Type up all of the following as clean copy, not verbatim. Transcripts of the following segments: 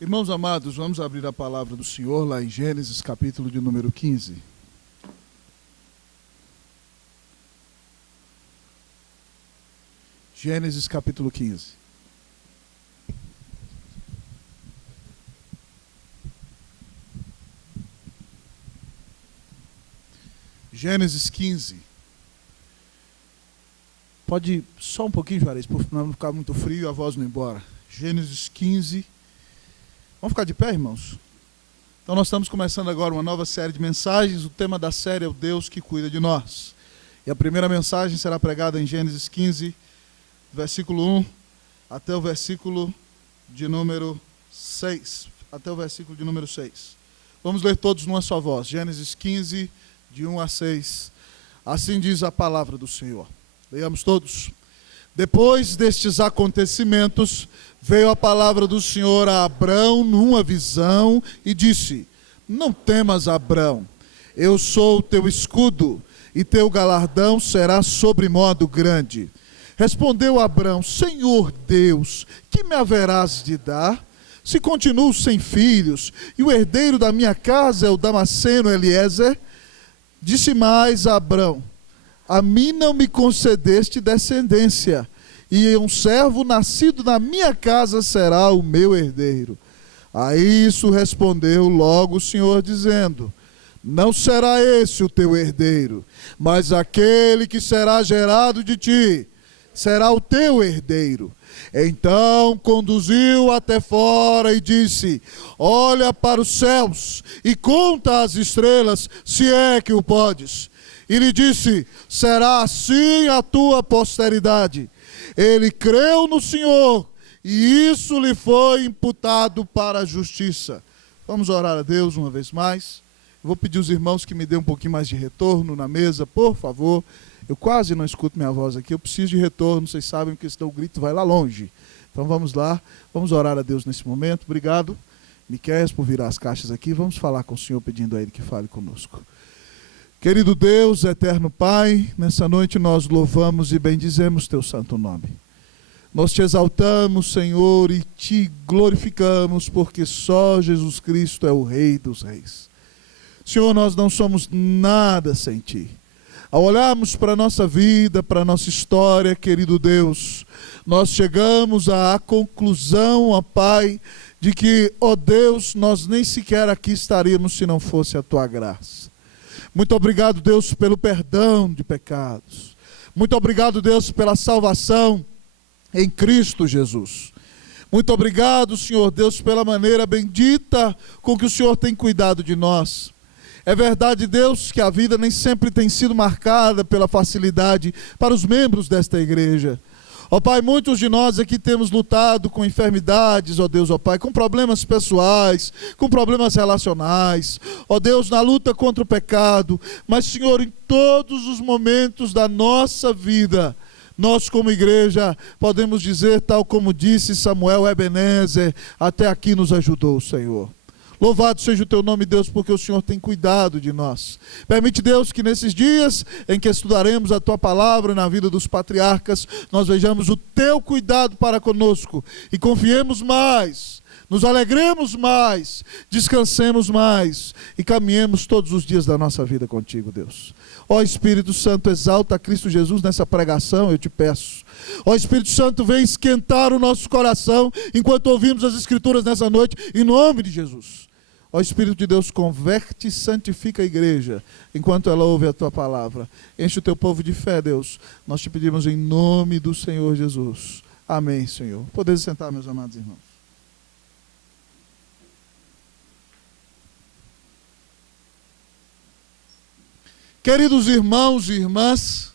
Irmãos amados, vamos abrir a palavra do Senhor lá em Gênesis, capítulo de número 15. Gênesis, capítulo 15. Gênesis 15. Pode ir só um pouquinho, Juarez, para não ficar muito frio e a voz não ir embora. Gênesis 15. Vamos ficar de pé, irmãos? Então nós estamos começando agora uma nova série de mensagens. O tema da série é o Deus que cuida de nós. E a primeira mensagem será pregada em Gênesis 15, versículo 1 até o versículo de número 6. Até o versículo de número 6. Vamos ler todos numa só voz. Gênesis 15, de 1 a 6. Assim diz a palavra do Senhor. Leiamos todos. Depois destes acontecimentos, veio a palavra do Senhor a Abrão numa visão e disse: Não temas, Abrão, eu sou o teu escudo, e teu galardão será sobremodo grande. Respondeu Abrão: Senhor Deus, que me haverás de dar? Se continuo sem filhos, e o herdeiro da minha casa é o Damasceno Eliezer? Disse mais a Abrão: A mim não me concedeste descendência, e um servo nascido na minha casa será o meu herdeiro. A isso respondeu logo o Senhor, dizendo: Não será esse o teu herdeiro, mas aquele que será gerado de ti será o teu herdeiro. Então conduziu até fora e disse: Olha para os céus e conta as estrelas, se é que o podes. E lhe disse: Será assim a tua posteridade. Ele creu no Senhor, e isso lhe foi imputado para a justiça. Vamos orar a Deus uma vez mais. Eu vou pedir aos irmãos que me dêem um pouquinho mais de retorno na mesa, por favor. Eu quase não escuto minha voz aqui, eu preciso de retorno, vocês sabem que senão o grito vai lá longe. Então vamos lá, vamos orar a Deus nesse momento. Obrigado, Miquel, por virar as caixas aqui. Vamos falar com o Senhor, pedindo a Ele que fale conosco. Querido Deus, eterno Pai, nessa noite nós louvamos e bendizemos teu santo nome. Nós te exaltamos, Senhor, e te glorificamos, porque só Jesus Cristo é o Rei dos Reis. Senhor, nós não somos nada sem ti. Ao olharmos para a nossa vida, para a nossa história, querido Deus, nós chegamos à conclusão, ó Pai, de que, ó Deus, nós nem sequer aqui estaríamos se não fosse a tua graça. Muito obrigado, Deus, pelo perdão de pecados. Muito obrigado, Deus, pela salvação em Cristo Jesus. Muito obrigado, Senhor Deus, pela maneira bendita com que o Senhor tem cuidado de nós. É verdade, Deus, que a vida nem sempre tem sido marcada pela facilidade para os membros desta igreja. Ó Pai, muitos de nós aqui temos lutado com enfermidades, ó Deus, ó Pai, com problemas pessoais, com problemas relacionais, ó Deus, na luta contra o pecado. Mas, Senhor, em todos os momentos da nossa vida, nós como igreja podemos dizer, tal como disse Samuel Ebenezer, até aqui nos ajudou, Senhor. Louvado seja o teu nome, Deus, porque o Senhor tem cuidado de nós. Permite, Deus, que nesses dias em que estudaremos a tua palavra na vida dos patriarcas, nós vejamos o teu cuidado para conosco e confiemos mais, nos alegremos mais, descansemos mais e caminhemos todos os dias da nossa vida contigo, Deus. Ó Espírito Santo, exalta a Cristo Jesus nessa pregação, eu te peço. Ó Espírito Santo, vem esquentar o nosso coração enquanto ouvimos as Escrituras nessa noite, em nome de Jesus. Ó Espírito de Deus, converte e santifica a igreja enquanto ela ouve a tua palavra. Enche o teu povo de fé, Deus. Nós te pedimos em nome do Senhor Jesus. Amém, Senhor. Podeis sentar, meus amados irmãos. Queridos irmãos e irmãs,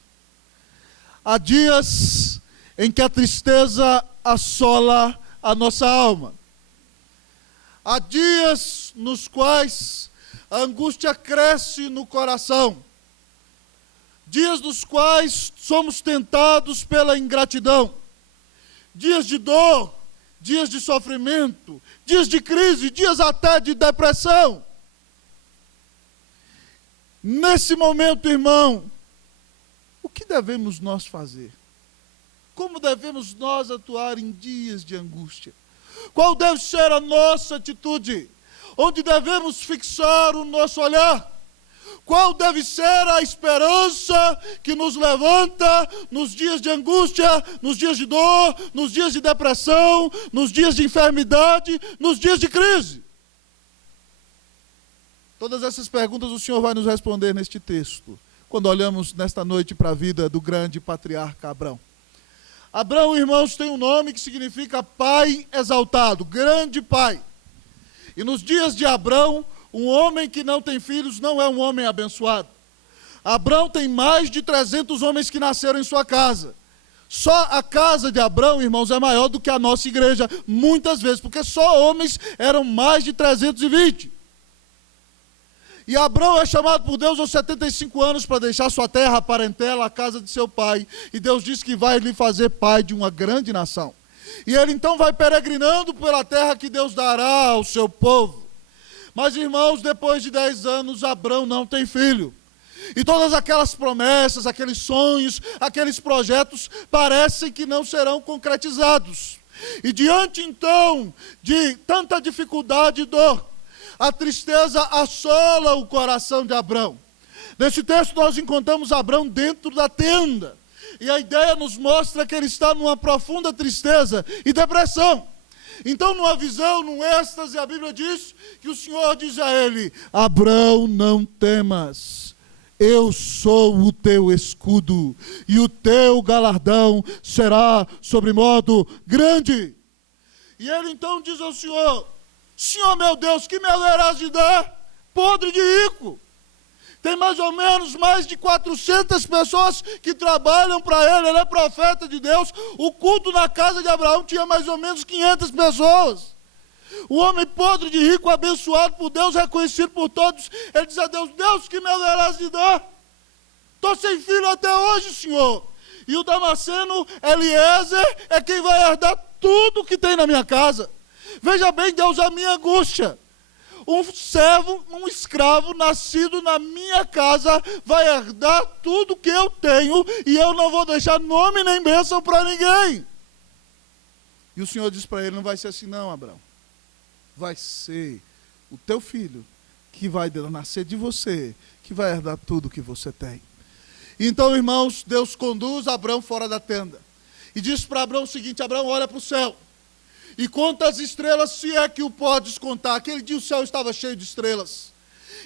há dias em que a tristeza assola a nossa alma. Há dias nos quais a angústia cresce no coração. Dias nos quais somos tentados pela ingratidão. Dias de dor, dias de sofrimento, dias de crise, dias até de depressão. Nesse momento, irmão, o que devemos nós fazer? Como devemos nós atuar em dias de angústia? Qual deve ser a nossa atitude? Onde devemos fixar o nosso olhar? Qual deve ser a esperança que nos levanta nos dias de angústia, nos dias de dor, nos dias de depressão, nos dias de enfermidade, nos dias de crise? Todas essas perguntas o Senhor vai nos responder neste texto, quando olhamos nesta noite para a vida do grande patriarca Abrão. Abrão, irmãos, tem um nome que significa pai exaltado, grande pai. E nos dias de Abrão, um homem que não tem filhos não é um homem abençoado. Abrão tem mais de 300 homens que nasceram em sua casa. Só a casa de Abrão, irmãos, é maior do que a nossa igreja, muitas vezes, porque só homens eram mais de 320. E Abrão é chamado por Deus aos 75 anos para deixar sua terra, a parentela, a casa de seu pai. E Deus diz que vai lhe fazer pai de uma grande nação. E ele então vai peregrinando pela terra que Deus dará ao seu povo. Mas, irmãos, depois de 10 anos, Abrão não tem filho. E todas aquelas promessas, aqueles sonhos, aqueles projetos, parecem que não serão concretizados. E diante, então, de tanta dificuldade e dor, a tristeza assola o coração de Abrão. Nesse texto nós encontramos Abrão dentro da tenda. E a ideia nos mostra que ele está numa profunda tristeza e depressão. Então, numa visão, num êxtase, a Bíblia diz que o Senhor diz a ele: Abrão, não temas, eu sou o teu escudo, e o teu galardão será sobremodo grande. E ele então diz ao Senhor: Senhor meu Deus, que me haverás de dar? Podre de rico. Tem mais ou menos mais de 400 pessoas que trabalham para ele é profeta de Deus. O culto na casa de Abraão tinha mais ou menos 500 pessoas. O homem podre de rico, abençoado por Deus, reconhecido por todos, ele diz a Deus: Deus, que me haverás de dar? Estou sem filho até hoje, Senhor. E o Damasceno, Eliezer, é quem vai herdar tudo que tem na minha casa. Veja bem, Deus, a minha angústia. Um servo, um escravo nascido na minha casa vai herdar tudo que eu tenho e eu não vou deixar nome nem bênção para ninguém. E o Senhor diz para ele: não vai ser assim não, Abrão. Vai ser o teu filho que vai nascer de você, que vai herdar tudo que você tem. Então, irmãos, Deus conduz Abrão fora da tenda e diz para Abrão o seguinte: Abrão, olha para o céu e conta as estrelas, se é que o podes contar. Aquele dia o céu estava cheio de estrelas.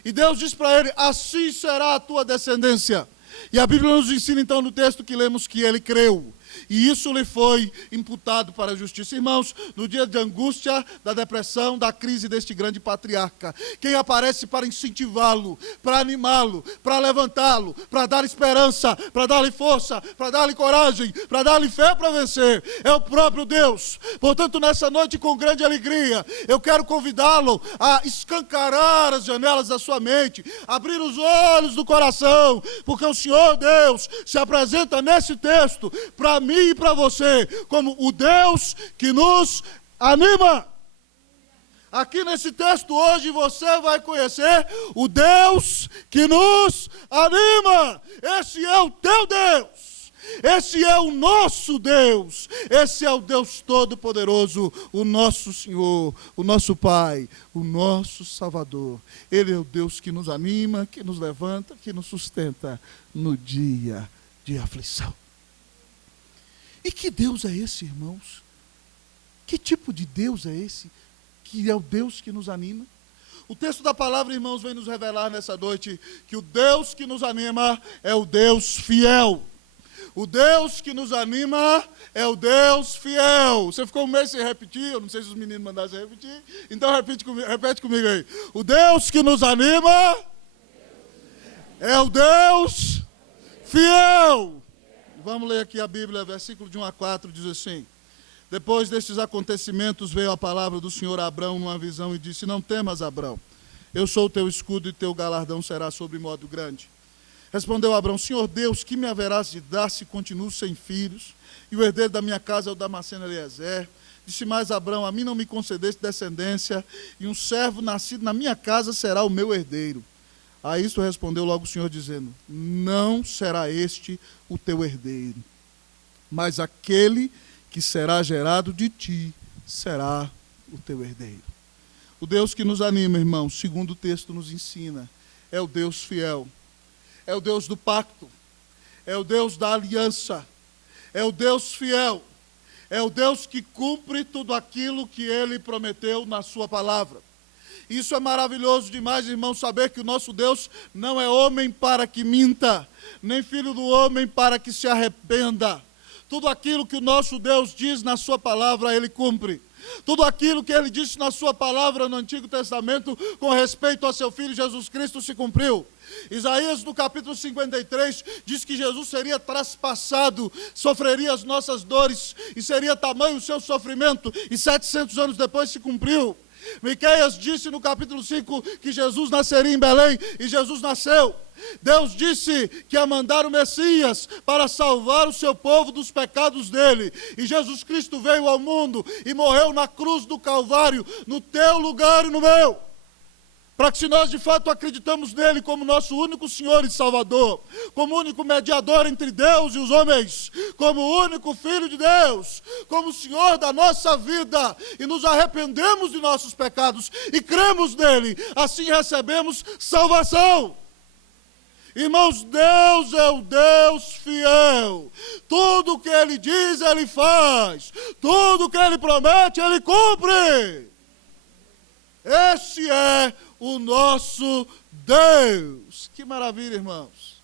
E Deus diz para ele: assim será a tua descendência. E a Bíblia nos ensina então no texto que lemos que ele creu. E isso lhe foi imputado para a justiça. Irmãos, no dia de angústia, da depressão, da crise deste grande patriarca, quem aparece para incentivá-lo, para animá-lo, para levantá-lo, para dar esperança, para dar-lhe força, para dar-lhe coragem, para dar-lhe fé para vencer, é o próprio Deus. Portanto, nessa noite, com grande alegria, eu quero convidá-lo a escancarar as janelas da sua mente, abrir os olhos do coração, porque o Senhor Deus se apresenta nesse texto para mim e para você como o Deus que nos anima. Aqui nesse texto hoje você vai conhecer o Deus que nos anima. Esse é o teu Deus. Esse é o nosso Deus. Esse é o Deus Todo-Poderoso, o nosso Senhor, o nosso Pai, o nosso Salvador. Ele é o Deus que nos anima, que nos levanta, que nos sustenta no dia de aflição. E que Deus é esse, irmãos? Que tipo de Deus é esse? Que é o Deus que nos anima? O texto da palavra, irmãos, vem nos revelar nessa noite que o Deus que nos anima é o Deus fiel. O Deus que nos anima é o Deus fiel. Você ficou um mês sem repetir, eu não sei se os meninos mandaram você repetir, então repete comigo aí. O Deus que nos anima é o Deus fiel. Vamos ler aqui a Bíblia, versículo de 1 a 4, diz assim: depois destes acontecimentos veio a palavra do Senhor a Abrão numa visão e disse: não temas, Abrão, eu sou o teu escudo e teu galardão será sobre modo grande. Respondeu Abrão: Senhor Deus, que me haverás de dar se continuo sem filhos? E o herdeiro da minha casa é o Damasceno Eliezer. Disse mais Abrão: a mim não me concedeste descendência, e um servo nascido na minha casa será o meu herdeiro. A isto respondeu logo o Senhor, dizendo: não será este o teu herdeiro, mas aquele que será gerado de ti será o teu herdeiro. O Deus que nos anima, irmãos, segundo o texto nos ensina, é o Deus fiel, é o Deus do pacto, é o Deus da aliança, é o Deus fiel, é o Deus que cumpre tudo aquilo que Ele prometeu na sua palavra. Isso é maravilhoso demais, irmãos, saber que o nosso Deus não é homem para que minta, nem filho do homem para que se arrependa. Tudo aquilo que o nosso Deus diz na sua palavra, Ele cumpre. Tudo aquilo que Ele disse na sua palavra no Antigo Testamento com respeito a seu Filho Jesus Cristo se cumpriu. Isaías no capítulo 53 diz que Jesus seria traspassado, sofreria as nossas dores e seria tamanho o seu sofrimento, e 700 anos depois se cumpriu. Miqueias disse no capítulo 5 que Jesus nasceria em Belém, e Jesus nasceu. Deus disse que ia mandar o Messias para salvar o seu povo dos pecados dele, e Jesus Cristo veio ao mundo e morreu na cruz do Calvário, no teu lugar e no meu, para que, se nós de fato acreditamos nele como nosso único Senhor e Salvador, como único mediador entre Deus e os homens, como único Filho de Deus, como Senhor da nossa vida, e nos arrependemos de nossos pecados e cremos nele, assim recebemos salvação. Irmãos, Deus é o Deus fiel. Tudo o que Ele diz, Ele faz. Tudo o que Ele promete, Ele cumpre. Esse é o nosso Deus. Que maravilha, irmãos.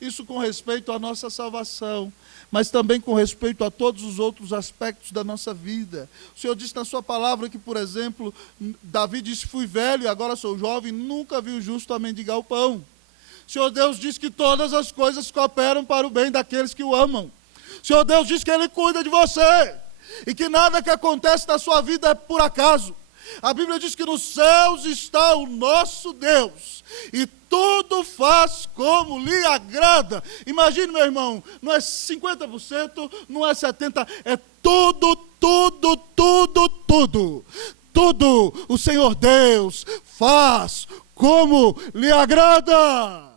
Isso com respeito à nossa salvação, mas também com respeito a todos os outros aspectos da nossa vida. O Senhor disse na sua palavra que, por exemplo, Davi disse: fui velho e agora sou jovem, nunca vi o justo a mendigar o pão. O Senhor Deus diz que todas as coisas cooperam para o bem daqueles que o amam. O Senhor Deus diz que Ele cuida de você, e que nada que acontece na sua vida é por acaso. A Bíblia diz que nos céus está o nosso Deus, e tudo faz como lhe agrada. Imagine, meu irmão, não é 50%, não é 70%, é tudo, tudo, tudo, tudo. Tudo o Senhor Deus faz como lhe agrada.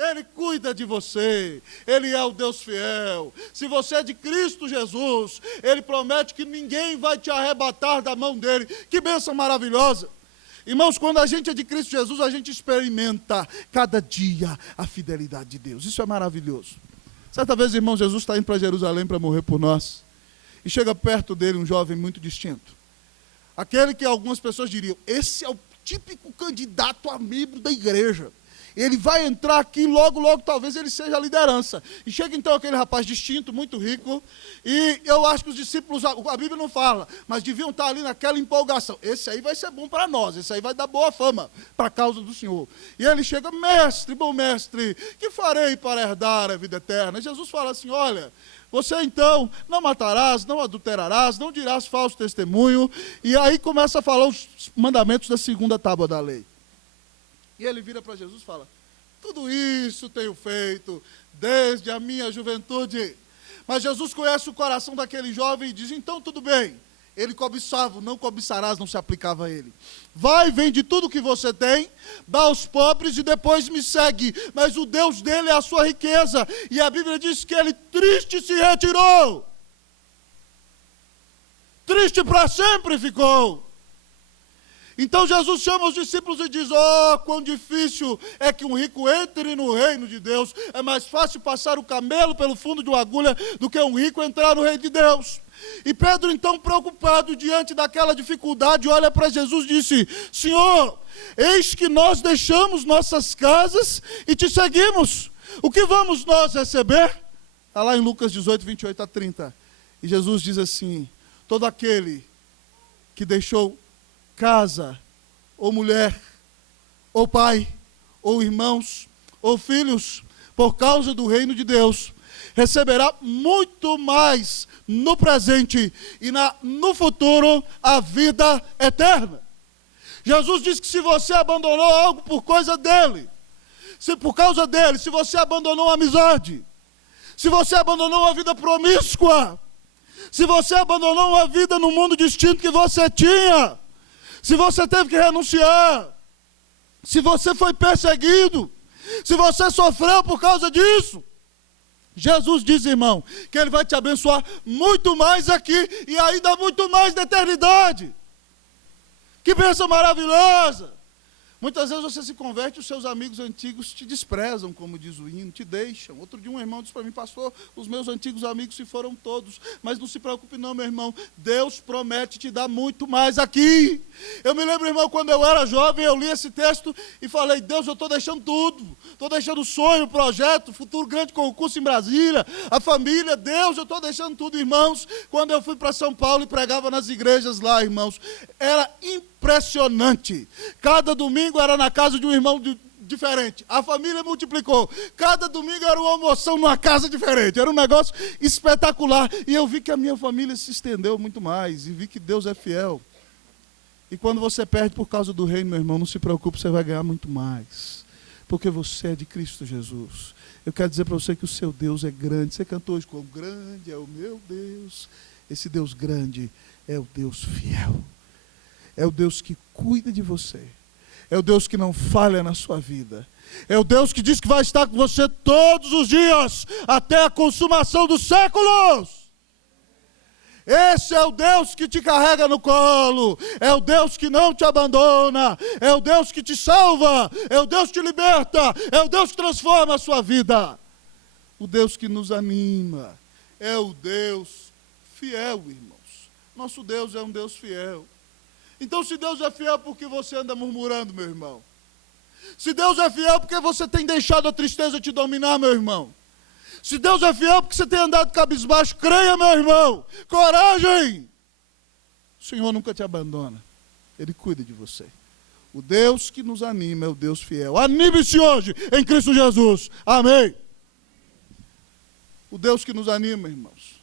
Ele cuida de você, Ele é o Deus fiel. Se você é de Cristo Jesus, Ele promete que ninguém vai te arrebatar da mão dEle. Que bênção maravilhosa. Irmãos, quando a gente é de Cristo Jesus, a gente experimenta cada dia a fidelidade de Deus. Isso é maravilhoso. Certa vez, irmão, Jesus está indo para Jerusalém para morrer por nós, e chega perto dele um jovem muito distinto. Aquele que algumas pessoas diriam: esse é o típico candidato a membro da igreja. Ele vai entrar aqui, logo, logo, talvez ele seja a liderança. E chega então aquele rapaz distinto, muito rico, e eu acho que os discípulos, a Bíblia não fala, mas deviam estar ali naquela empolgação. Esse aí vai ser bom para nós, esse aí vai dar boa fama para a causa do Senhor. E ele chega: mestre, bom mestre, que farei para herdar a vida eterna? E Jesus fala assim: olha, você então não matarás, não adulterarás, não dirás falso testemunho. E aí começa a falar os mandamentos da segunda tábua da lei. E ele vira para Jesus e fala: tudo isso tenho feito desde a minha juventude. Mas Jesus conhece o coração daquele jovem e diz: então tudo bem. Ele cobiçava, não cobiçarás, não se aplicava a ele. Vai, vende tudo que você tem, dá aos pobres e depois me segue. Mas o Deus dele é a sua riqueza. E a Bíblia diz que ele triste se retirou. Triste para sempre ficou. Então Jesus chama os discípulos e diz: oh, quão difícil é que um rico entre no reino de Deus. É mais fácil passar o camelo pelo fundo de uma agulha do que um rico entrar no reino de Deus. E Pedro, então, preocupado diante daquela dificuldade, olha para Jesus e disse: Senhor, eis que nós deixamos nossas casas e te seguimos. O que vamos nós receber? Está lá em Lucas 18, 28 a 30. E Jesus diz assim: todo aquele que deixou casa, ou mulher, ou pai, ou irmãos, ou filhos, por causa do reino de Deus, receberá muito mais no presente e no futuro a vida eterna. Jesus diz que se você abandonou algo por coisa dele, se por causa dele, se você abandonou uma amizade, se você abandonou uma vida promíscua, se você abandonou uma vida no mundo distinto que você tinha, se você teve que renunciar, se você foi perseguido, se você sofreu por causa disso, Jesus diz, irmão, que Ele vai te abençoar muito mais aqui e ainda muito mais na eternidade. Que bênção maravilhosa! Muitas vezes você se converte e os seus amigos antigos te desprezam, como diz o hino, te deixam. Outro dia um irmão disse para mim, pastor, os meus antigos amigos se foram todos. Mas não se preocupe não, meu irmão. Deus promete te dar muito mais aqui. Eu me lembro, irmão, quando eu era jovem, eu li esse texto e falei, Deus, eu estou deixando tudo. Estou deixando o sonho, o projeto, o futuro grande concurso em Brasília, a família. Deus, eu estou deixando tudo, irmãos. Quando eu fui para São Paulo e pregava nas igrejas lá, irmãos, era impressionante. Cada domingo era na casa de um irmão diferente. A família multiplicou. Cada domingo era uma almoção numa casa diferente. Era um negócio espetacular. E eu vi que a minha família se estendeu muito mais. E vi que Deus é fiel. E quando você perde por causa do reino, meu irmão, não se preocupe, você vai ganhar muito mais. Porque você é de Cristo Jesus. Eu quero dizer para você que o seu Deus é grande. Você cantou hoje, quão grande é o meu Deus. Esse Deus grande é o Deus fiel. É o Deus que cuida de você. É o Deus que não falha na sua vida. É o Deus que diz que vai estar com você todos os dias, até a consumação dos séculos. Esse é o Deus que te carrega no colo. É o Deus que não te abandona. É o Deus que te salva. É o Deus que te liberta. É o Deus que transforma a sua vida. O Deus que nos anima. É o Deus fiel, irmãos. Nosso Deus é um Deus fiel. Então, se Deus é fiel, por que você anda murmurando, meu irmão? Se Deus é fiel, por que você tem deixado a tristeza te dominar, meu irmão? Se Deus é fiel, por que você tem andado cabisbaixo? Creia, meu irmão, coragem! O Senhor nunca te abandona, Ele cuida de você. O Deus que nos anima é o Deus fiel. Anime-se hoje em Cristo Jesus, amém? O Deus que nos anima, irmãos,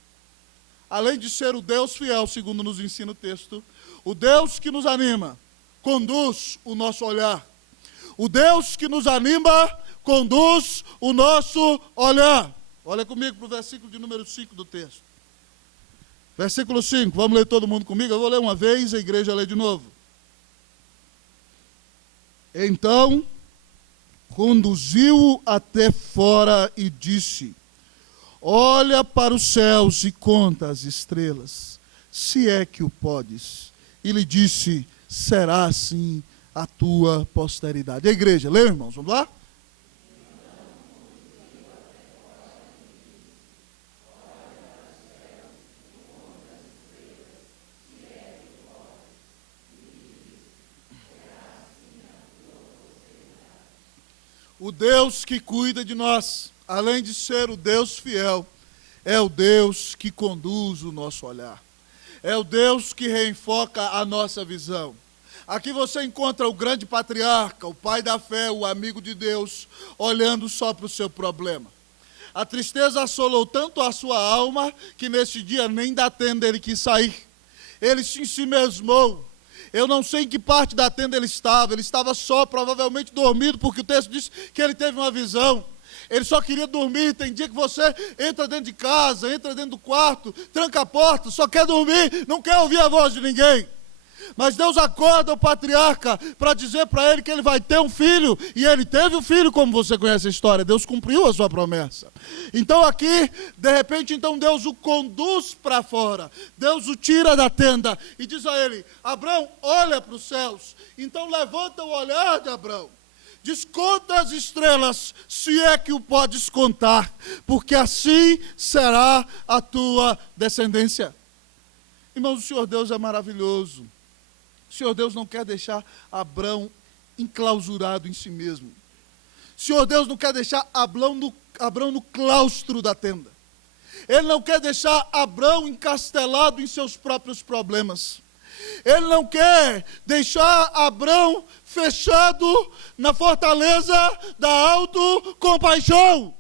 além de ser o Deus fiel, segundo nos ensina o texto, o Deus que nos anima, conduz o nosso olhar. O Deus que nos anima, conduz o nosso olhar. Olha comigo para o versículo de número 5 do texto. Versículo 5, vamos ler todo mundo comigo? Eu vou ler uma vez, a igreja lê de novo. Então, conduziu-o até fora e disse, olha para os céus e conta as estrelas, se é que o podes. E lhe disse, será assim a tua posteridade. A igreja, lê, irmãos, vamos lá? O Deus que cuida de nós, além de ser o Deus fiel, é o Deus que conduz o nosso olhar. É o Deus que reenfoca a nossa visão. Aqui você encontra o grande patriarca, o pai da fé, o amigo de Deus, olhando só para o seu problema. A tristeza assolou tanto a sua alma, que nesse dia nem da tenda ele quis sair. Ele se ensimesmou. Eu não sei em que parte da tenda ele estava só, provavelmente dormindo, porque o texto diz que ele teve uma visão. Ele só queria dormir. Tem dia que você entra dentro de casa, entra dentro do quarto, tranca a porta, só quer dormir, não quer ouvir a voz de ninguém. Mas Deus acorda o patriarca para dizer para ele que ele vai ter um filho. E ele teve um filho, como você conhece a história. Deus cumpriu a sua promessa. Então aqui, de repente, então Deus o conduz para fora. Deus o tira da tenda e diz a ele, Abrão, olha para os céus. Então levanta o olhar de Abrão. Desconta as estrelas, se é que o podes contar, porque assim será a tua descendência. Irmãos, o Senhor Deus é maravilhoso. O Senhor Deus não quer deixar Abrão enclausurado em si mesmo. O Senhor Deus não quer deixar Abrão no claustro da tenda. Ele não quer deixar Abrão encastelado em seus próprios problemas. Ele não quer deixar Abrão fechado na fortaleza da autocompaixão.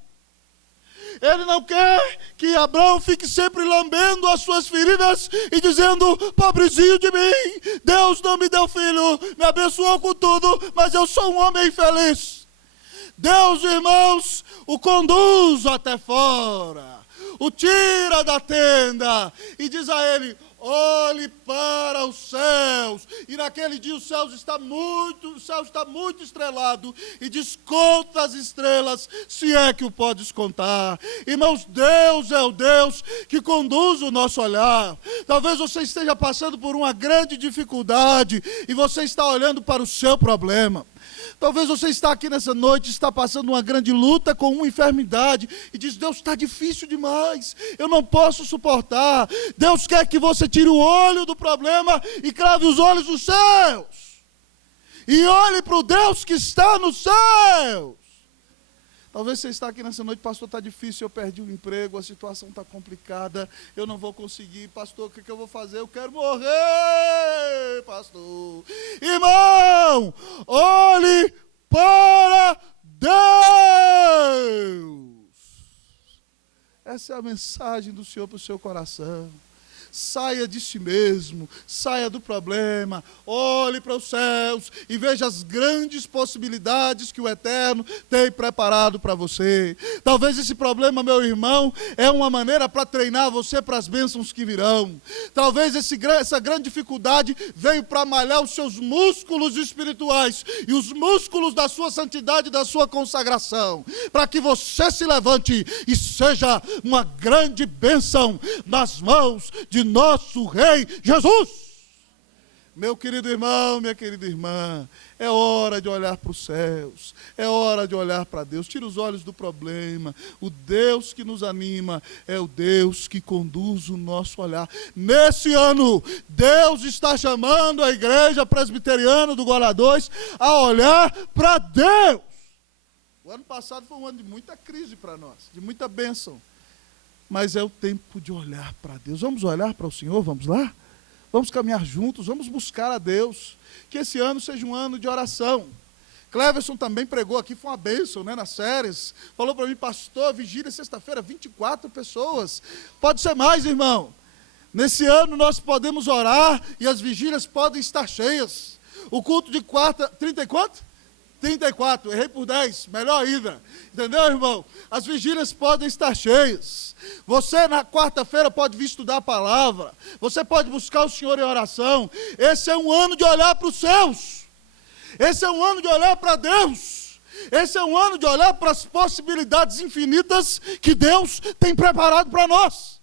Ele não quer que Abrão fique sempre lambendo as suas feridas e dizendo, pobrezinho de mim, Deus não me deu filho, me abençoou com tudo, mas eu sou um homem infeliz. Deus, irmãos, o conduz até fora, o tira da tenda e diz a ele, olhe para os céus. E naquele dia o céu está muito estrelado. E desconta as estrelas, se é que o podes contar. Irmãos, Deus é o Deus que conduz o nosso olhar. Talvez você esteja passando por uma grande dificuldade e você está olhando para o seu problema. Talvez você está aqui nessa noite, está passando uma grande luta com uma enfermidade e diz: Deus, está difícil demais, eu não posso suportar. Deus quer que você tire o olho do problema e crave os olhos nos céus. E olhe para o Deus que está nos céus. Talvez você está aqui nessa noite: pastor, está difícil, eu perdi o emprego, a situação está complicada, eu não vou conseguir. Pastor, o que eu vou fazer? Eu quero morrer, pastor. Irmão, olhe para Deus. Essa é a mensagem do Senhor para o seu coração. Saia de si mesmo, saia do problema, olhe para os céus e veja as grandes possibilidades que o Eterno tem preparado para você. Talvez esse problema, meu irmão, é uma maneira para treinar você para as bênçãos que virão. Talvez essa grande dificuldade veio para malhar os seus músculos espirituais e os músculos da sua santidade, da sua consagração, para que você se levante e seja uma grande bênção nas mãos de nosso Rei Jesus. Meu querido irmão, minha querida irmã, é hora de olhar para os céus, é hora de olhar para Deus. Tira os olhos do problema. O Deus que nos anima é o Deus que conduz o nosso olhar. Nesse ano, Deus está chamando a igreja presbiteriana do Guará 2 a olhar para Deus. O ano passado foi um ano de muita crise para nós, de muita bênção. Mas é o tempo de olhar para Deus. Vamos olhar para o Senhor, vamos lá? Vamos caminhar juntos, vamos buscar a Deus. Que esse ano seja um ano de oração. Cleverson também pregou aqui, foi uma bênção, né, nas séries. Falou para mim: pastor, vigília sexta-feira, 24 pessoas. Pode ser mais, irmão. Nesse ano nós podemos orar e as vigílias podem estar cheias. O culto de quarta, 30 e quanto? 34, errei por 10, melhor ainda. Entendeu, irmão? As vigílias podem estar cheias. Você na quarta-feira pode vir estudar a palavra. Você pode buscar o Senhor em oração. Esse é um ano de olhar para os céus. Esse é um ano de olhar para Deus. Esse é um ano de olhar para as possibilidades infinitas que Deus tem preparado para nós.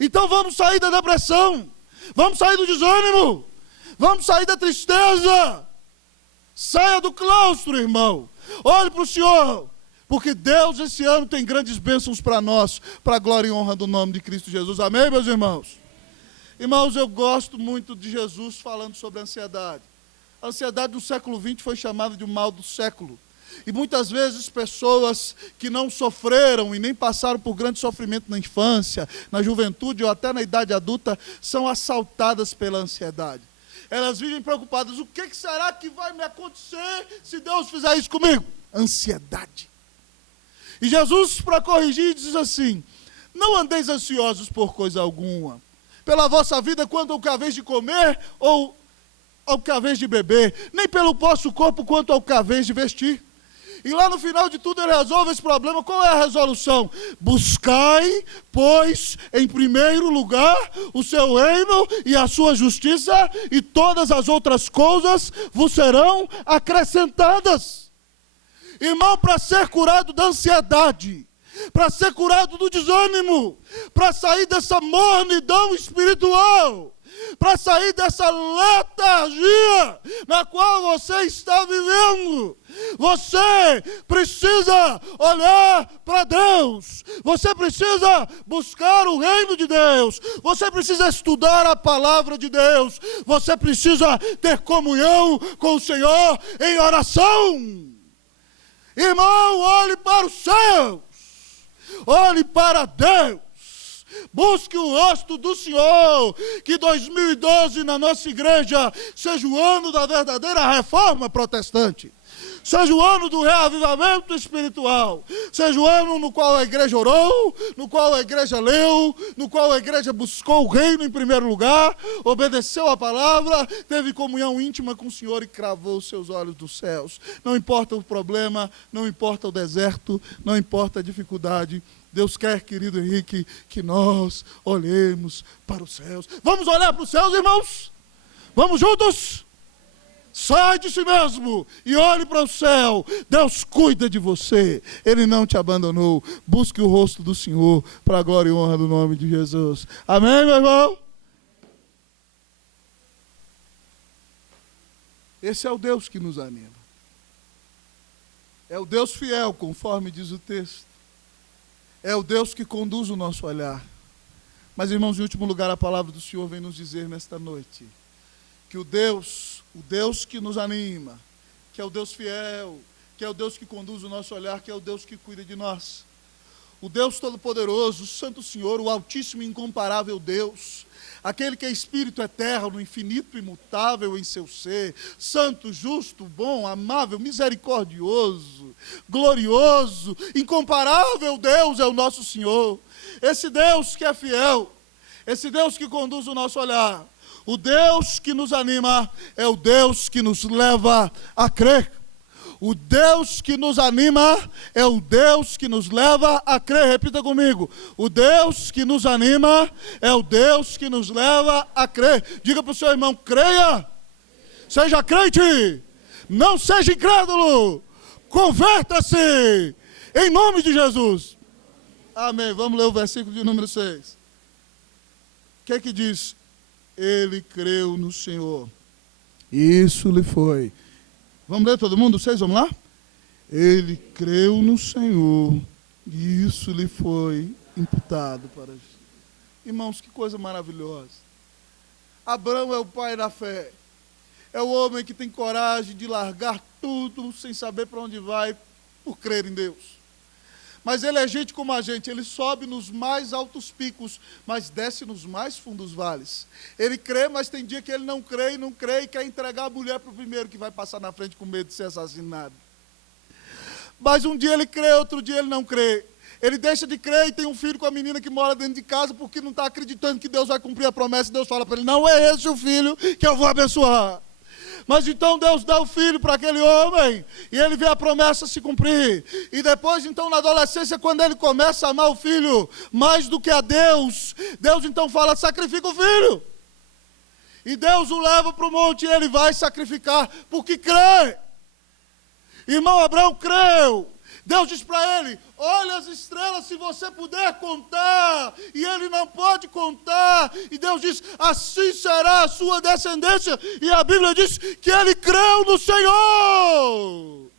Então vamos sair da depressão. Vamos sair do desânimo. Vamos sair da tristeza. Saia do claustro, irmão. Olhe para o Senhor, porque Deus esse ano tem grandes bênçãos para nós, para a glória e honra do nome de Cristo Jesus. Amém, meus irmãos? Irmãos, eu gosto muito de Jesus falando sobre a ansiedade. A ansiedade do século XX foi chamada de o mal do século. E muitas vezes pessoas que não sofreram e nem passaram por grande sofrimento na infância, na juventude ou até na idade adulta, são assaltadas pela ansiedade. Elas vivem preocupadas: o que será que vai me acontecer se Deus fizer isso comigo? Ansiedade. E Jesus, para corrigir, diz assim: não andeis ansiosos por coisa alguma, pela vossa vida, quanto ao que há vez de comer ou ao que há vez de beber, nem pelo vosso corpo, quanto ao que há vez de vestir. E lá no final de tudo ele resolve esse problema. Qual é a resolução? Buscai, pois, em primeiro lugar o seu reino e a sua justiça, e todas as outras coisas vos serão acrescentadas. Irmão, para ser curado da ansiedade, para ser curado do desânimo, para sair dessa mornidão espiritual, para sair dessa letargia na qual você está vivendo, você precisa olhar para Deus, você precisa buscar o reino de Deus, você precisa estudar a palavra de Deus, você precisa ter comunhão com o Senhor em oração. Irmão, olhe para os céus, olhe para Deus. Busque o rosto do Senhor, que 2012 na nossa igreja seja o ano da verdadeira reforma protestante, seja o ano do reavivamento espiritual, seja o ano no qual a igreja orou, no qual a igreja leu, no qual a igreja buscou o reino em primeiro lugar, obedeceu a palavra, teve comunhão íntima com o Senhor e cravou os seus olhos dos céus. Não importa o problema, não importa o deserto, não importa a dificuldade, Deus quer, querido Henrique, que nós olhemos para os céus. Vamos olhar para os céus, irmãos? Vamos juntos? Sai de si mesmo e olhe para o céu. Deus cuida de você. Ele não te abandonou. Busque o rosto do Senhor para a glória e honra do nome de Jesus. Amém, meu irmão? Esse é o Deus que nos anima. É o Deus fiel, conforme diz o texto. É o Deus que conduz o nosso olhar. Mas, irmãos, em último lugar, a palavra do Senhor vem nos dizer nesta noite que o Deus que nos anima, que é o Deus fiel, que é o Deus que conduz o nosso olhar, que é o Deus que cuida de nós. O Deus Todo-Poderoso, o Santo Senhor, o Altíssimo e Incomparável Deus, aquele que é Espírito eterno, infinito e imutável em seu ser, santo, justo, bom, amável, misericordioso, glorioso, incomparável Deus é o nosso Senhor. Esse Deus que é fiel, esse Deus que conduz o nosso olhar, o Deus que nos anima é o Deus que nos leva a crer. O Deus que nos anima é o Deus que nos leva a crer. Repita comigo. O Deus que nos anima é o Deus que nos leva a crer. Diga para o seu irmão, creia. Seja crente. Não seja incrédulo. Converta-se. Em nome de Jesus. Amém. Vamos ler o versículo de número 6. O que é que diz? Ele creu no Senhor. Isso lhe foi. Vamos ler todo mundo? Vocês, vamos lá? Ele creu no Senhor e isso lhe foi imputado para Jesus. Irmãos, que coisa maravilhosa. Abraão é o pai da fé. É o homem que tem coragem de largar tudo sem saber para onde vai por crer em Deus. Mas ele é gente como a gente, ele sobe nos mais altos picos, mas desce nos mais fundos vales. Ele crê, mas tem dia que ele não crê e quer entregar a mulher para o primeiro que vai passar na frente com medo de ser assassinado. Mas um dia ele crê, outro dia ele não crê. Ele deixa de crer e tem um filho com a menina que mora dentro de casa porque não está acreditando que Deus vai cumprir a promessa. E Deus fala para ele, não é esse o filho que eu vou abençoar. Mas então Deus dá o filho para aquele homem e ele vê a promessa se cumprir. E depois, então, na adolescência, quando ele começa a amar o filho mais do que a Deus, Deus então fala, sacrifica o filho. E Deus o leva para o monte e ele vai sacrificar, porque crê. Irmão Abraão creu. Deus diz para ele, olha as estrelas se você puder contar. E ele não pode contar. E Deus diz, assim será a sua descendência. E a Bíblia diz que ele creu no Senhor.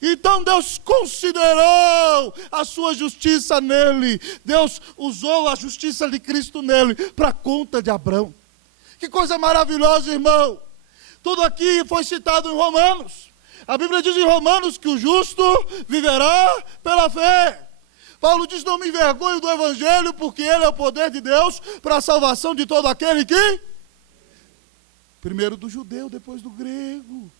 Então Deus considerou a sua justiça nele. Deus usou a justiça de Cristo nele para a conta de Abraão. Que coisa maravilhosa, irmão. Tudo aqui foi citado em Romanos. A Bíblia diz em Romanos que o justo viverá pela fé. Paulo diz, não me envergonho do Evangelho, porque ele é o poder de Deus para a salvação de todo aquele que... Primeiro do judeu, depois do grego.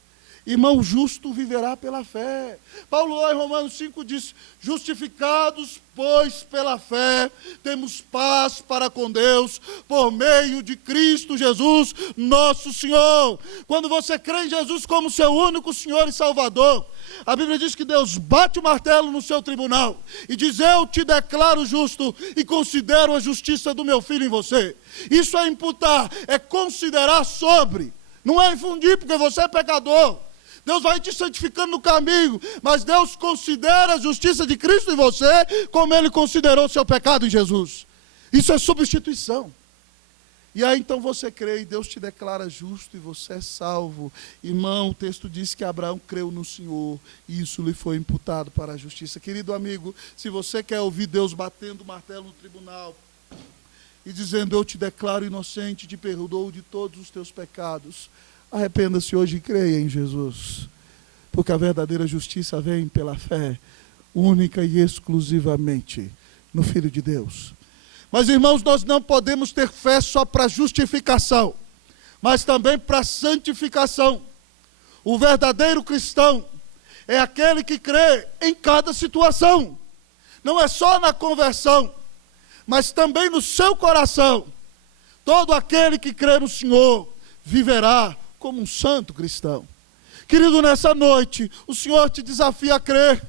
Irmão, justo viverá pela fé. Paulo lá em Romanos 5 diz, justificados, pois, pela fé, temos paz para com Deus, por meio de Cristo Jesus, nosso Senhor. Quando você crê em Jesus como seu único Senhor e Salvador, a Bíblia diz que Deus bate o martelo no seu tribunal e diz, eu te declaro justo e considero a justiça do meu filho em você. Isso é imputar, é considerar sobre, não é infundir, porque você é pecador. Deus vai te santificando no caminho, mas Deus considera a justiça de Cristo em você, como Ele considerou o seu pecado em Jesus. Isso é substituição. E aí então você crê e Deus te declara justo e você é salvo. Irmão, o texto diz que Abraão creu no Senhor e isso lhe foi imputado para a justiça. Querido amigo, se você quer ouvir Deus batendo o martelo no tribunal e dizendo, eu te declaro inocente, te perdoo de todos os teus pecados, arrependa-se hoje e creia em Jesus, porque a verdadeira justiça vem pela fé, única e exclusivamente no Filho de Deus. Mas, irmãos, nós não podemos ter fé só para justificação, mas também para santificação. O verdadeiro cristão é aquele que crê em cada situação, não é só na conversão, mas também no seu coração. Todo aquele que crê no Senhor viverá como um santo cristão. Querido, nessa noite, o Senhor te desafia a crer.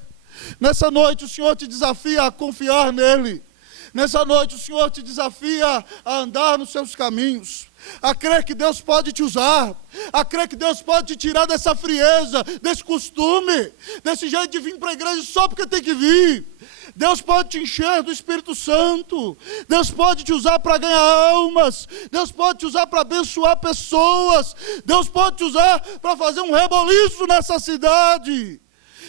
Nessa noite o Senhor te desafia a confiar nele. Nessa noite o Senhor te desafia a andar nos seus caminhos, a crer que Deus pode te usar, a crer que Deus pode te tirar dessa frieza, desse costume, desse jeito de vir para a igreja só porque tem que vir. Deus pode te encher do Espírito Santo, Deus pode te usar para ganhar almas, Deus pode te usar para abençoar pessoas, Deus pode te usar para fazer um reboliço nessa cidade.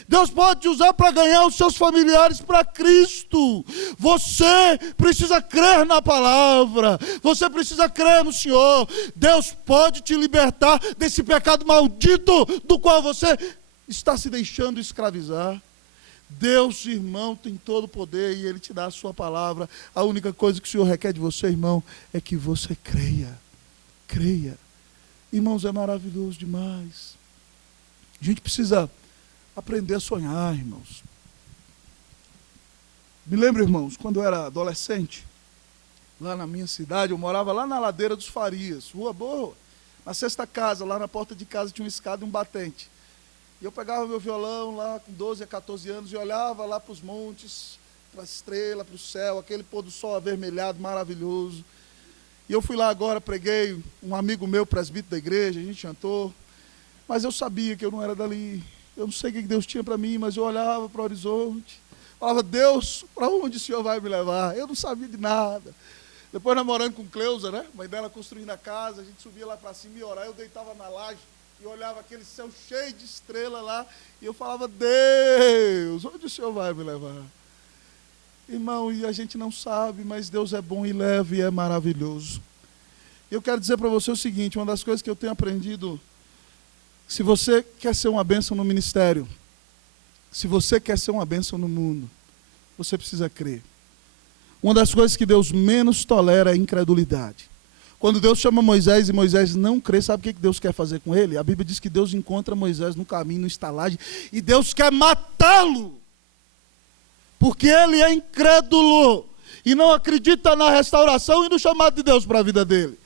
Deus pode te usar para ganhar os seus familiares para Cristo. Você precisa crer na palavra. Você precisa crer no Senhor. Deus pode te libertar desse pecado maldito do qual você está se deixando escravizar. Deus, irmão, tem todo o poder e Ele te dá a sua palavra. A única coisa que o Senhor requer de você, irmão, é que você creia. Creia. Irmãos, é maravilhoso demais. A gente precisa aprender a sonhar, irmãos. Me lembro, irmãos, quando eu era adolescente, lá na minha cidade, eu morava lá na Ladeira dos Farias, Rua Boa, na sexta casa, lá na porta de casa tinha uma escada e um batente. E eu pegava meu violão lá com 12 a 14 anos e olhava lá para os montes, para a estrela, para o céu, aquele pôr do sol avermelhado, maravilhoso. E eu fui lá agora, preguei, um amigo meu, presbítero da igreja, a gente cantou, mas eu sabia que eu não era dali. Eu não sei o que Deus tinha para mim, mas eu olhava para o horizonte, falava, Deus, para onde o Senhor vai me levar? Eu não sabia de nada. Depois, namorando com Cleusa, né? Mãe dela construindo a casa, a gente subia lá para cima e orar, eu deitava na laje e olhava aquele céu cheio de estrela lá, e eu falava, Deus, onde o Senhor vai me levar? Irmão, e a gente não sabe, mas Deus é bom e leve e é maravilhoso. Eu quero dizer para você o seguinte, uma das coisas que eu tenho aprendido, se você quer ser uma bênção no ministério, se você quer ser uma bênção no mundo, você precisa crer. Uma das coisas que Deus menos tolera é a incredulidade. Quando Deus chama Moisés e Moisés não crê, sabe o que Deus quer fazer com ele? A Bíblia diz que Deus encontra Moisés no caminho, no estalagem, e Deus quer matá-lo, porque ele é incrédulo e não acredita na restauração e no chamado de Deus para a vida dele.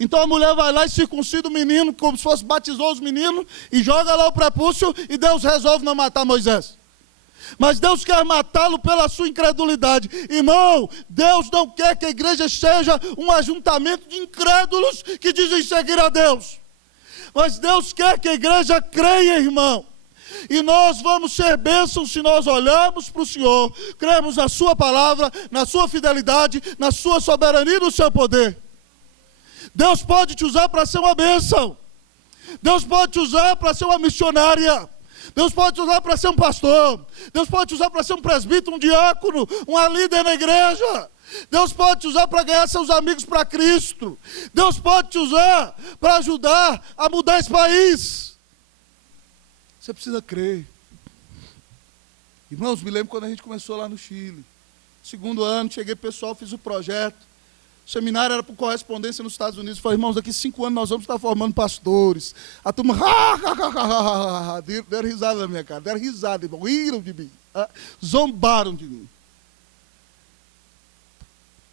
Então a mulher vai lá e circuncida o menino, como se fosse batizou os meninos, e joga lá o prepúcio, e Deus resolve não matar Moisés. Mas Deus quer matá-lo pela sua incredulidade. Irmão, Deus não quer que a igreja seja um ajuntamento de incrédulos que dizem seguir a Deus. Mas Deus quer que a igreja creia, irmão. E nós vamos ser bênçãos se nós olharmos para o Senhor, cremos na sua palavra, na sua fidelidade, na sua soberania e no seu poder. Deus pode te usar para ser uma bênção. Deus pode te usar para ser uma missionária. Deus pode te usar para ser um pastor. Deus pode te usar para ser um presbítero, um diácono, uma líder na igreja. Deus pode te usar para ganhar seus amigos para Cristo. Deus pode te usar para ajudar a mudar esse país. Você precisa crer. Irmãos, me lembro quando a gente começou lá no Chile. Segundo ano, cheguei pessoal, fiz o projeto. O seminário era por correspondência nos Estados Unidos. Eu falei, irmãos, daqui 5 anos nós vamos estar formando pastores. A turma, deram risada na minha cara, deram risada, irmão, riram de mim, zombaram de mim.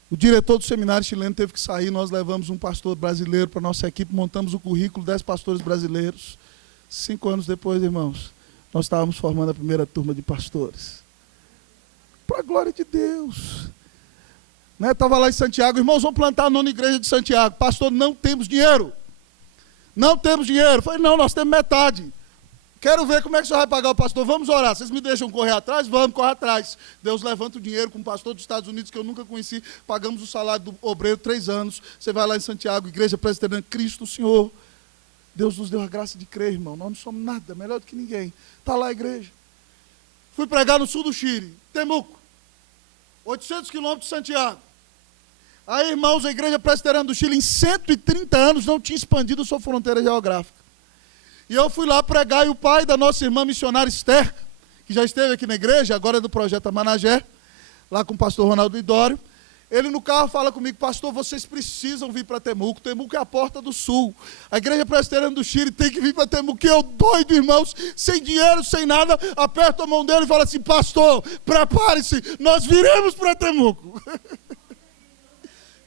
O diretor do seminário chileno teve que sair, nós levamos um pastor brasileiro para a nossa equipe, montamos o currículo, 10 pastores brasileiros. 5 anos depois, irmãos, nós estávamos formando a primeira turma de pastores. Para a glória de Deus. Estava lá em Santiago, irmãos, vamos plantar a 9ª igreja de Santiago. Pastor, não temos dinheiro. Não temos dinheiro. Eu falei, não, nós temos metade. Quero ver como é que o senhor vai pagar o pastor. Vamos orar. Vocês me deixam correr atrás? Vamos, correr atrás. Deus levanta o dinheiro com um pastor dos Estados Unidos que eu nunca conheci. Pagamos o salário do obreiro 3 anos. Você vai lá em Santiago, igreja presbiteriana, Cristo o Senhor. Deus nos deu a graça de crer, irmão. Nós não somos nada, melhor do que ninguém. Está lá a igreja. Fui pregar no sul do Chile, Temuco. 800 quilômetros de Santiago. Aí, irmãos, a igreja presbiteriana do Chile, em 130 anos, não tinha expandido sua fronteira geográfica. E eu fui lá pregar, e o pai da nossa irmã missionária Esther, que já esteve aqui na igreja, agora é do projeto Amanagé, lá com o pastor Ronaldo Idório, ele no carro fala comigo, pastor, vocês precisam vir para Temuco. Temuco é a porta do sul. A igreja presbiteriana do Chile tem que vir para Temuco. E eu doido, irmãos, sem dinheiro, sem nada, aperto a mão dele e falo assim, pastor, prepare-se, nós viremos para Temuco.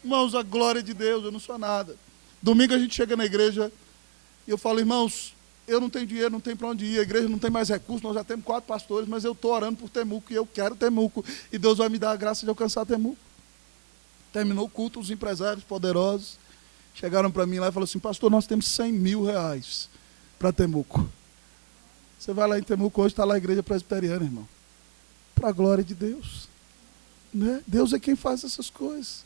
Irmãos, a glória de Deus, eu não sou nada. Domingo a gente chega na igreja e eu falo, irmãos, eu não tenho dinheiro, não tenho para onde ir, a igreja não tem mais recursos, nós já temos 4 pastores, mas eu estou orando por Temuco, e eu quero Temuco, e Deus vai me dar a graça de alcançar Temuco. Terminou o culto, os empresários poderosos chegaram para mim lá e falaram assim: pastor, nós temos 100 mil reais para Temuco. Você vai lá em Temuco hoje, está lá a igreja presbiteriana, irmão. Para a glória de Deus. Né? Deus é quem faz essas coisas.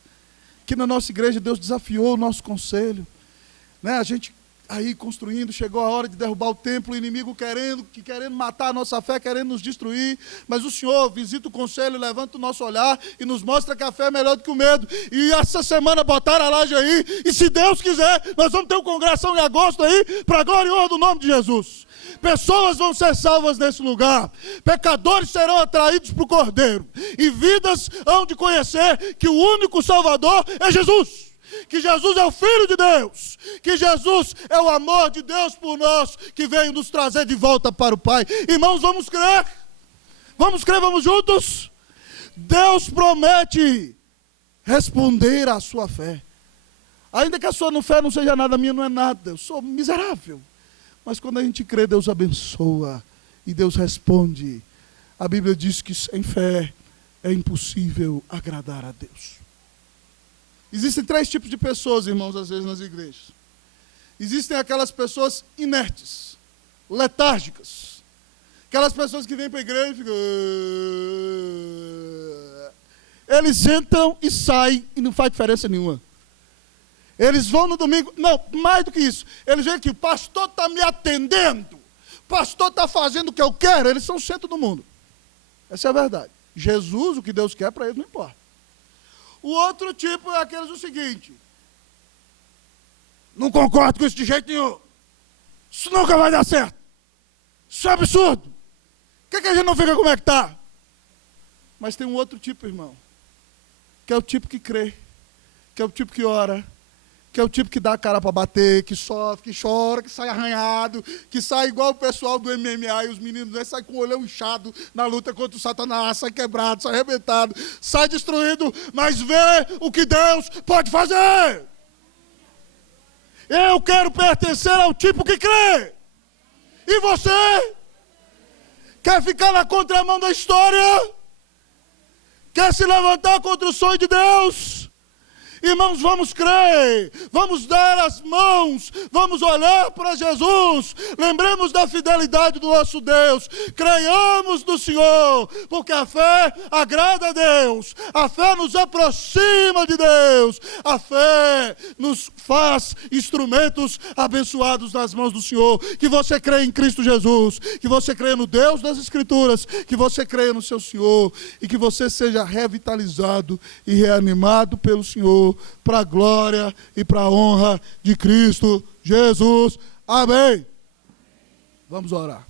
Aqui na nossa igreja, Deus desafiou o nosso conselho. Né? A gente aí construindo, chegou a hora de derrubar o templo, o inimigo querendo matar a nossa fé, querendo nos destruir, mas o Senhor visita o conselho, levanta o nosso olhar e nos mostra que a fé é melhor do que o medo. E essa semana botaram a laje aí, e se Deus quiser, nós vamos ter uma congregação em agosto aí, para a glória e honra do nome de Jesus. Pessoas vão ser salvas nesse lugar, pecadores serão atraídos para o Cordeiro, e vidas hão de conhecer que o único Salvador é Jesus. Que Jesus é o Filho de Deus, que Jesus é o amor de Deus por nós, que veio nos trazer de volta para o Pai. Irmãos, vamos crer? Vamos crer, vamos juntos? Deus promete responder à sua fé. Ainda que a sua fé não seja nada, a minha não é nada, eu sou miserável. Mas quando a gente crê, Deus abençoa e Deus responde. A Bíblia diz que sem fé é impossível agradar a Deus. Existem 3 tipos de pessoas, irmãos, às vezes nas igrejas. Existem aquelas pessoas inertes, letárgicas. Aquelas pessoas que vêm para a igreja e ficam... Eles entram e saem e não faz diferença nenhuma. Eles vão no domingo... Não, mais do que isso. Eles veem que o pastor está me atendendo. O pastor está fazendo o que eu quero. Eles são o centro do mundo. Essa é a verdade. Jesus, o que Deus quer para eles, não importa. O outro tipo é aqueles o seguinte: não concordo com isso de jeito nenhum. Isso nunca vai dar certo. Isso é absurdo. Por que a gente não fica como é que está? Mas tem um outro tipo, irmão, que é o tipo que crê, que é o tipo que ora, que é o tipo que dá a cara para bater, que sofre, que chora, que sai arranhado, que sai igual o pessoal do MMA e os meninos, né, sai com o olhão inchado na luta contra o Satanás, sai quebrado, sai arrebentado, sai destruído, mas vê o que Deus pode fazer. Eu quero pertencer ao tipo que crê. E você? Quer ficar na contramão da história? Quer se levantar contra o sonho de Deus? Irmãos, vamos crer, vamos dar as mãos, vamos olhar para Jesus, lembremos da fidelidade do nosso Deus, creiamos no Senhor, porque a fé agrada a Deus, a fé nos aproxima de Deus, a fé nos faz instrumentos abençoados nas mãos do Senhor. Que você creia em Cristo Jesus, que você creia no Deus das Escrituras, que você creia no seu Senhor e que você seja revitalizado e reanimado pelo Senhor, para a glória e para a honra de Cristo Jesus. Amém. Vamos orar.